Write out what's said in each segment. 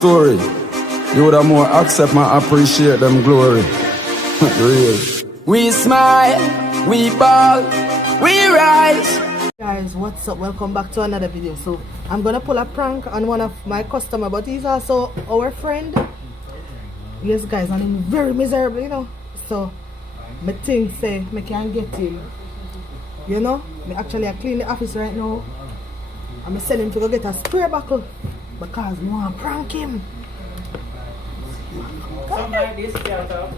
story, you would have more accept and appreciate them glory. Real. We smile, we ball, we rise. Guys, what's up? Welcome back to another video. So I'm gonna pull a prank on one of my customer, but he's also our friend. Yes guys, and he's very miserable, you know. So me think say me can get him. You know, me actually I clean the office right now. I'm send him to go get a spray buckle because me want to prank him. Something like this, Delta.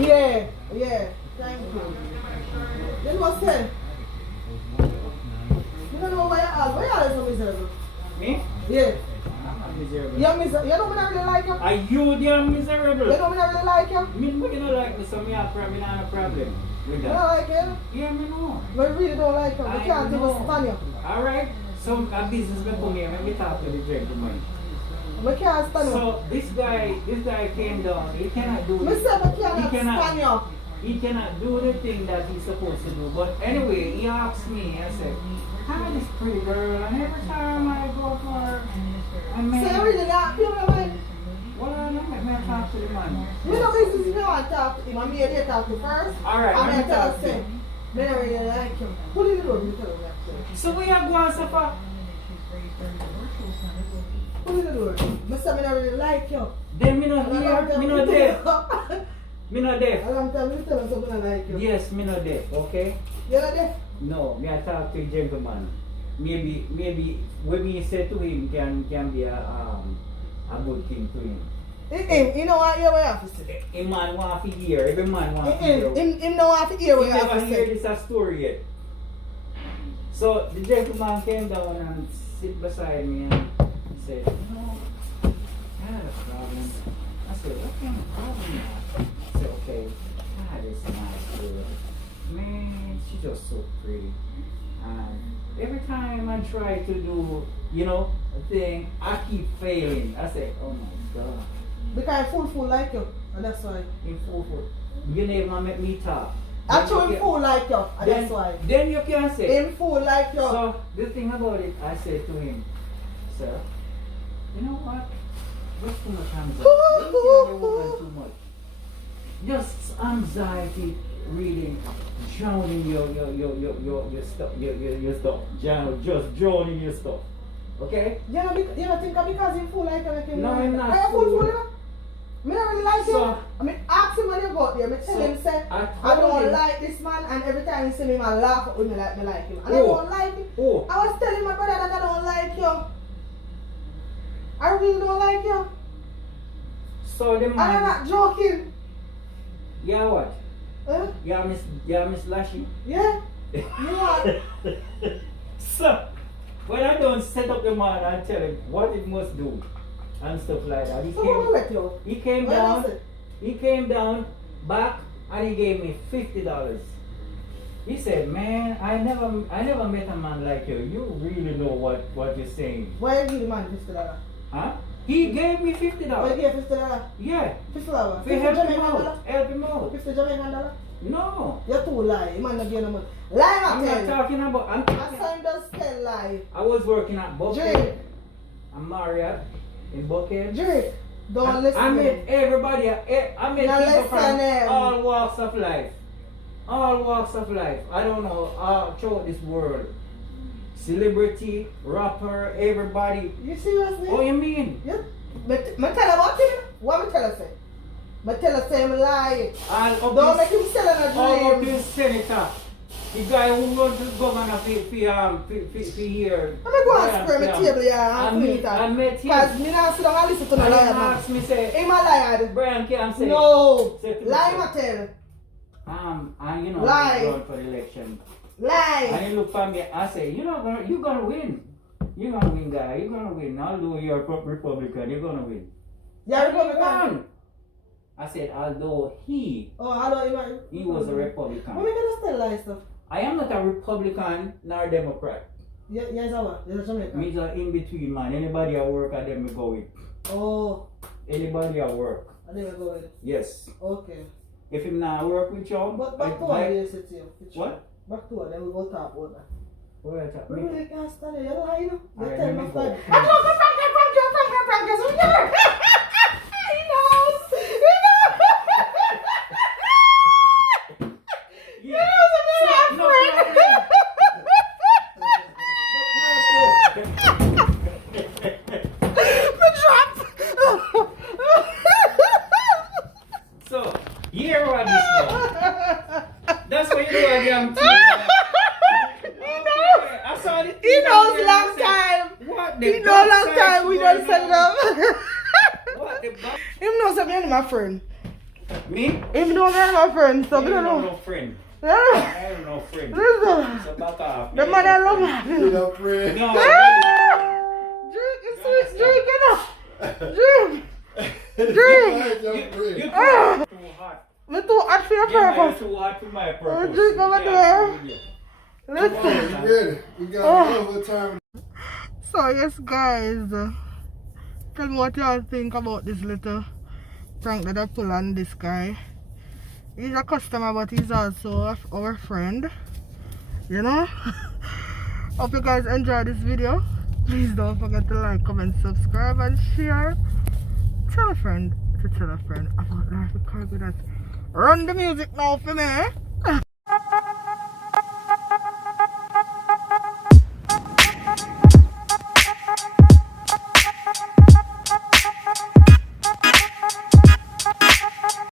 Yeah, thank you. Then what's that? You don't know why you are so miserable. Me? Yeah. I'm not miserable. You're miserable. You don't really like him? Are you damn miserable? You don't really like him? Me, you don't like me, so me have a problem with You that. don't like him? Yeah, me know. But you really don't like him. You I can't even know. stand you. Alright, so a business me come here, let me talk to the gentleman. I can't stand you. So this guy came down, he cannot do I said I he cannot stand you. he cannot do the thing that he's supposed to do. But anyway, he asked me, I said, hi, this pretty girl, and every time I go for her, I So mean, you really not feel me, man? well, I don't make me talk to the man. You know business if you want to talk to him. I'm here to talk to first. Alright, I'm let here me to talk to say, him. they don't really like him. Put it in the room, you tell him that. So we are going so far. Put it in the room. I said I don't really like you. Then me not here, me not there. Me not A there. long time you tell him something I like you. Yes, me not there, okay? You know that? No, me I talk to a gentleman. Maybe what me say to him can be a good thing to him. You know what you have to say? A man want to hear, every man want to hear. Him know what to hear what He you have never to hear say. this a story yet. So the gentleman came down and sit beside me and said, you know, I had a problem. I said, what kind of problem you have? I said, okay, I had this nice girl. Man, she's just so pretty. And every time I try to do, you know, a thing, I keep failing. I say, oh my God. Because fool like you. And that's why. In full foot. You never make me talk. I told him fool like you. And that's why. Then you can say. Him fool like you. So the thing about it, I said to him, sir, you know what? Just too much anxiety. You're woman too much. Just anxiety reading, drowning your stuff, your stuff. Just drowning your stuff. Okay? You know think because him fool like you make him No, like I'm you. not Are you fool. fool, you know? Me don't really like So- him. I mean, ask him when you go there. Me tell So, him, say, I I told don't him- like this man. And every time he see me, I laugh at me like me like him. And I Oh. don't like him. Oh. I was telling my brother that I don't like you. I really don't like you. So the And I'm man, not joking. yeah what? Huh? Yeah, Miss Lashy. Yeah? You what? So, when I don't set up the man and tell him what he must do and stuff like that, So what will let you? he came What down, is it? he came down back and he gave me $50. He said, man, I never met a man like you. You really know what you're saying. Why you give the man $50? Huh? He gave me Why you $50. give $50? Yeah. $50? To $50 help him Jamaican out. dollar? Help him out. $50 Jamaican dollar? No. You're too lie. You man not give no money. Lie I'm not not tell. talking about I'm My talking, son does tell lie. I was working at Bucket. Drake. I'm Marriott in Bucket. Drake. Don't listen I to met him. everybody. I met Now people listen from him. all walks of life. All walks of life. I don't know throughout this world. Celebrity, rapper, everybody. You seriously? What you mean? Yeah. But me tell about him. What me tell her say? Me tell her say him lie. Don't make him sell in All a up dream. this senator. The guy who runs the governor for here. I'm going to go and spray my table here and clean it I up. met him. Because me not sit down and listen to no And he liar man. asked me, say, Him a liar. Brian can say, No. Say to me, Lie say, ma tell. and you know, Lie. I'm going for the election. Lie. And he looked at me, I said, you're gonna win. You're gonna win, guy. You're gonna win. Although you're a Republican, you're gonna win. You're And he Republican. won. I said, although he Oh, I don't even. was a Republican. What we gonna still lie stuff? I am not a Republican nor a Democrat. Yeah, yes, I was. Yes, a Jamaican. Me just in between, man. Anybody at work, I them me go with. Oh, Anybody at work. I didn't go with it. Yes. Okay. If him not work with you, But back to what you said to you. What? Back to what, then we go talk about that. What are you talking We about? really can't stand it. You know how you know? You Alright, tell let me me stuff. go. I don't know, prank you, so yeah. your gang too. I saw the He knows long time. What the He knows long time. We don't send up. What the fuck? Him knows I'm my friend. Me? Him knows I'm my friend. So I we don't don't know. know friend. Yeah. I have no friend. Listen. So back off. The man I love me. No. Drink is sweet. Drink enough. Drink. Drink. You're too hot. Me too hot for your Yeah, man, purpose. you're too hot for my purpose. Drink over there. Listen. Ready? We got a little time. So yes guys, tell me what y'all think about this little prank that I pull on this guy. He's a customer but he's also our friend, you know. Hope you guys enjoy this video. Please don't forget to like, comment, subscribe and share. Tell a friend to tell a friend about Life with Cargo. Run the music now for me.